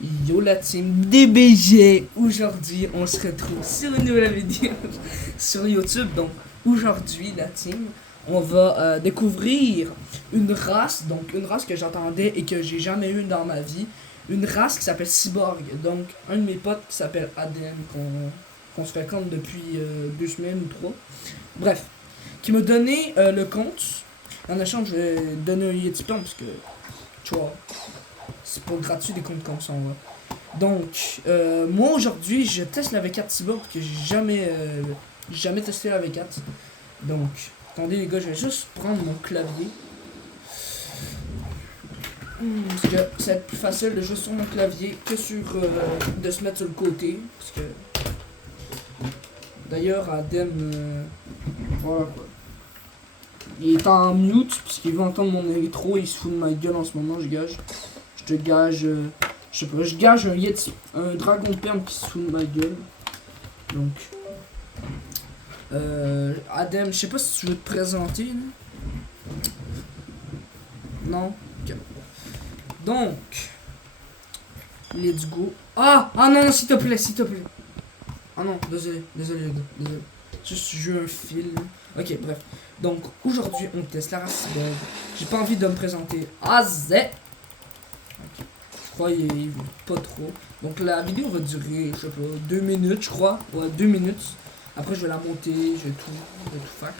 Yo la team DBG, aujourd'hui on se retrouve sur une nouvelle vidéo sur YouTube. Donc aujourd'hui la team, on va découvrir une race, donc une race que j'attendais et que j'ai jamais eu dans ma vie. Une race qui s'appelle Cyborg. Donc un de mes potes qui s'appelle Adem, qu'on se fréquente depuis 2 semaines ou 3. Bref, qui m'a donné le compte. En échange, je vais donner un Yeti Pump parce que, tu vois, c'est pas gratuit des comptes comme ça, là. Donc, moi aujourd'hui, je teste la V4 Cyborg que j'ai jamais testé la V4. Donc, attendez les gars, je vais juste prendre mon clavier. Parce que ça va être plus facile de jouer sur mon clavier que de se mettre sur le côté. Parce que, d'ailleurs, Adem, voilà quoi. Il est en mute parce qu'il veut entendre mon intro et il se fout de ma gueule en ce moment, je gage. Je te gage, je sais pas, je gage un dragon perme qui se fout de ma gueule. Donc, Adem, je sais pas si tu veux te présenter, là. Non? Ok. Donc, let's go. Ah non, non, s'il te plaît, s'il te plaît. Ah non, désolé, désolé, désolé. Juste jouer un fil. Ok, bref. Donc, aujourd'hui, on teste la race cyborg. J'ai pas envie de me présenter. Ok. Je crois qu'il veut pas trop. Donc, la vidéo va durer, je sais pas, 2 minutes, je crois. Ouais, 2 minutes. Après, je vais la monter, je vais tout faire.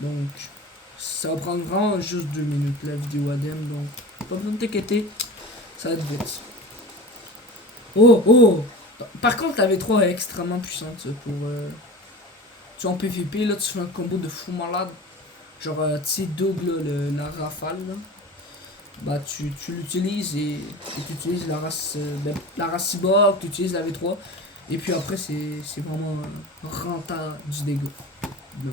Donc, ça va prendre vraiment juste 2 minutes, la vidéo Adem. Donc, pas besoin de t'inquiéter. Ça va être vite. Oh, oh! Par contre, la V3 est extrêmement puissante pour. Tu en PVP, là, tu fais un combo de fou malade. Genre, tu sais, double la rafale, là. Bah, tu l'utilises et tu utilises la race cyborg, tu utilises la V3. Et puis après, c'est vraiment rentable du dégât. Donc,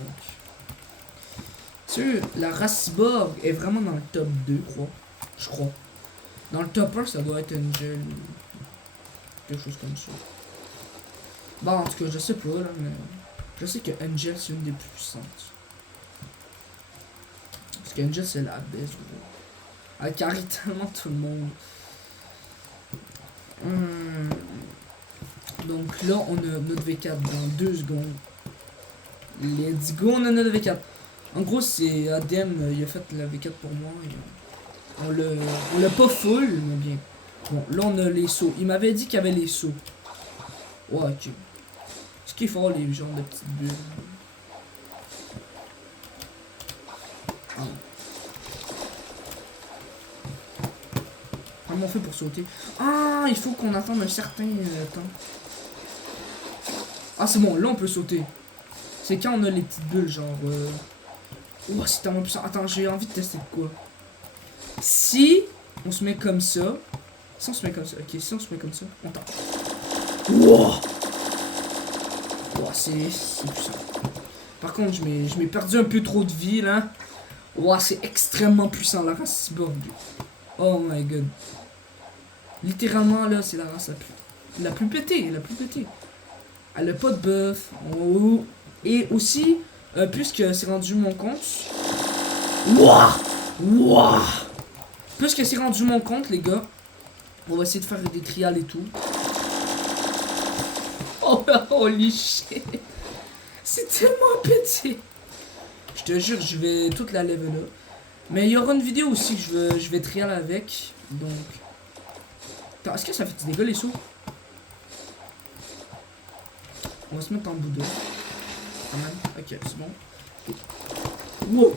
sûr, la race cyborg est vraiment dans le top 2, je crois. Dans le top 1, ça doit être Angel. Quelque chose comme ça. Bah, en tout cas, je sais pas, là, mais. Je sais que Angel c'est une des plus puissantes. Parce qu'Angel c'est la baisse, gros. Elle carry tellement tout le monde. Donc là on a notre V4 dans 2 secondes. Let's go, on a notre V4. En gros c'est Adem, il a fait la V4 pour moi. On l'a pas full, mais bien. Bon, là on a les sauts. Il m'avait dit qu'il y avait les sauts. Ouais, ok. Ce qu'il faut les genres de petites bulles. Ah. Comment on fait pour sauter? Ah, il faut qu'on attende un certain temps. Ah, c'est bon, là on peut sauter. C'est quand on a les petites bulles, genre. Oh, c'est tellement puissant. Attends, j'ai envie de tester de quoi. Si on se met comme ça. Si on se met comme ça. Ok, si on se met comme ça, on tente. Wow! Wow, c'est puissant. Par contre, je m'ai perdu un peu trop de vie là. Wow, c'est extrêmement puissant la race cyborg. Oh my god. Littéralement là, c'est la race la plus pétée, la plus pétée. Elle a pas de buff. Oh. Et aussi, puisque c'est rendu mon compte. Wouah! Wouah! Puisque c'est rendu mon compte, les gars, on va essayer de faire des trials et tout. Oh, holy shit! C'est tellement pété! Je te jure, je vais toute la level là. Mais il y aura une vidéo aussi que je vais trial avec. Donc. Attends, est-ce que ça fait des dégâts les sauts? On va se mettre en bout d'eau. Quand même. Ok, c'est bon. Wow!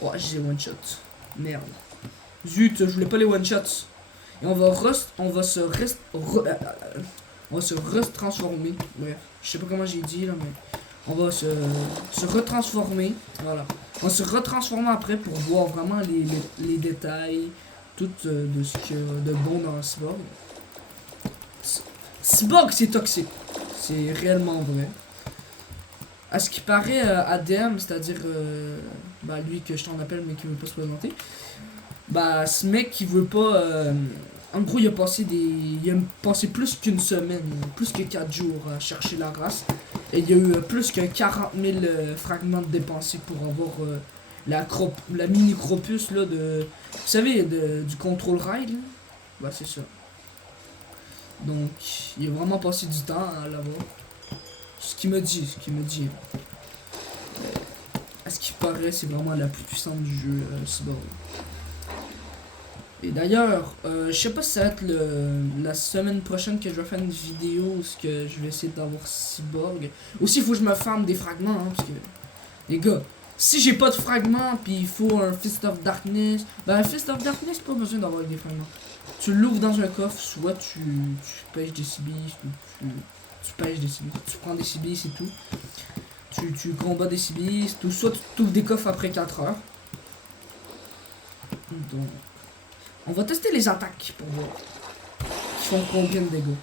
Oh, j'ai one shot. Merde. Zut, je voulais pas les one shots. Et on va se retransformer. Bref, je sais pas comment j'ai dit là, mais on va se retransformer. Voilà. On va se retransformer après pour voir vraiment les détails, tout de ce qu'il y a de bon dans Cyborg. Cyborg, c'est toxique. C'est réellement vrai. À ce qui paraît, Adem, c'est-à-dire bah, lui que je t'en appelle mais qui veut pas se présenter, bah ce mec qui veut pas. En gros, il a passé plus qu'une semaine, plus que 4 jours à chercher la race. Et il y a eu plus que 40 000 fragments de dépensés pour avoir la mini Cropus là de. Vous savez, du contrôle ride là? Bah c'est ça. Donc, il a vraiment passé du temps à l'avoir. Ce qu'il me dit, à ce qui paraît, c'est vraiment la plus puissante du jeu, Cyborg. Et d'ailleurs, je sais pas si ça va être la semaine prochaine que je vais faire une vidéo où que je vais essayer d'avoir Cyborg. Aussi, il faut que je me farme des fragments, hein, parce que, les gars, si j'ai pas de fragments, puis il faut un Fist of Darkness, ben un Fist of Darkness, pas besoin d'avoir des fragments. Tu l'ouvres dans un coffre, soit tu pêches des CB, tu pêches des CB, tu prends des CB, c'est tout. Tu combats des CB, tout, soit tu ouvres des coffres après 4 heures. Donc, on va tester les attaques pour voir qui font combien de dégâts.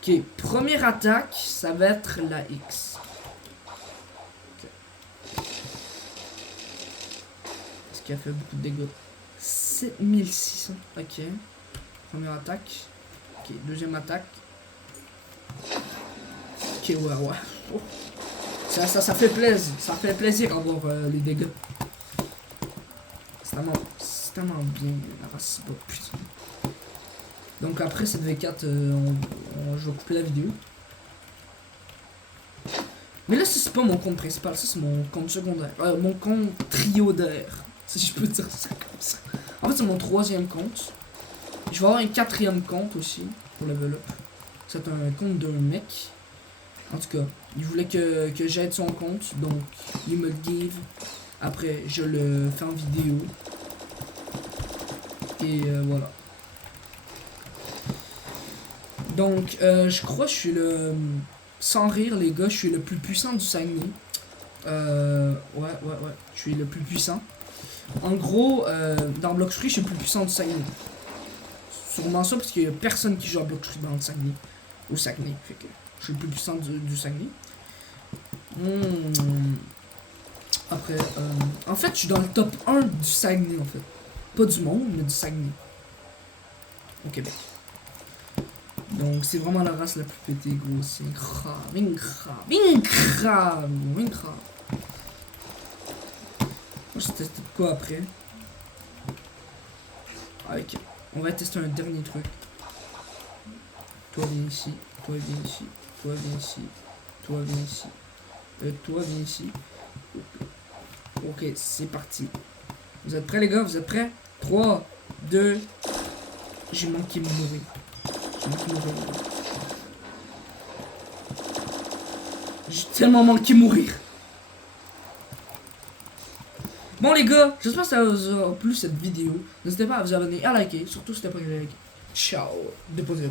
Ok, première attaque, ça va être la X. Okay. Est-ce qu'elle fait beaucoup de dégâts? 7600. Ok. Première attaque. Ok, deuxième attaque. Ok, ouais. Oh. Ça fait plaisir. Ça fait plaisir à voir les dégâts. C'est tellement bien la race. Putain. Donc après cette V4, je vais couper la vidéo. Mais là, c'est pas mon compte principal, ça c'est mon compte secondaire. Mon compte triodaire, si je peux dire ça comme ça. En fait, c'est mon 3e compte. Je vais avoir un 4e compte aussi pour level up. C'est un compte d'un mec. En tout cas, il voulait que j'aide son compte, donc il me le give. Après, je le fais en vidéo. Et voilà. Donc, je crois que je suis le... Sans rire, les gars, je suis le plus puissant du Saguenay. Ouais. Je suis le plus puissant. En gros, dans Blox Fruit, je suis le plus puissant du Saguenay. Sûrement ça, parce qu'il y a personne qui joue à Blox Fruit dans le Saguenay. Au Saguenay. Fait que je suis le plus puissant du Saguenay. Après, en fait, je suis dans le top 1 du Saguenay, en fait. Pas du monde, mais du Saguenay. Au Québec. Donc c'est vraiment la race la plus pétée, gros. C'est Incrab. Moi je teste quoi après? Ok. On va tester un dernier truc. Toi viens ici. Toi viens ici. Toi viens ici. Toi viens ici. Toi viens ici. Ok, c'est parti. Vous êtes prêts les gars? Vous êtes prêts? 3, 2. J'ai manqué de mourir. J'ai tellement manqué mourir. Bon les gars, j'espère que ça vous a plu cette vidéo. N'hésitez pas à vous abonner, à liker, surtout si c'était pas liké. Ciao, 2.0.